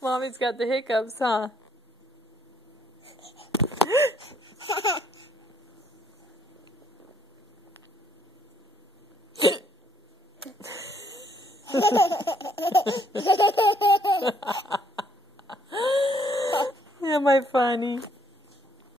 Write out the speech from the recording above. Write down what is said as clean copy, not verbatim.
Mommy's got the hiccups, huh? Am I funny?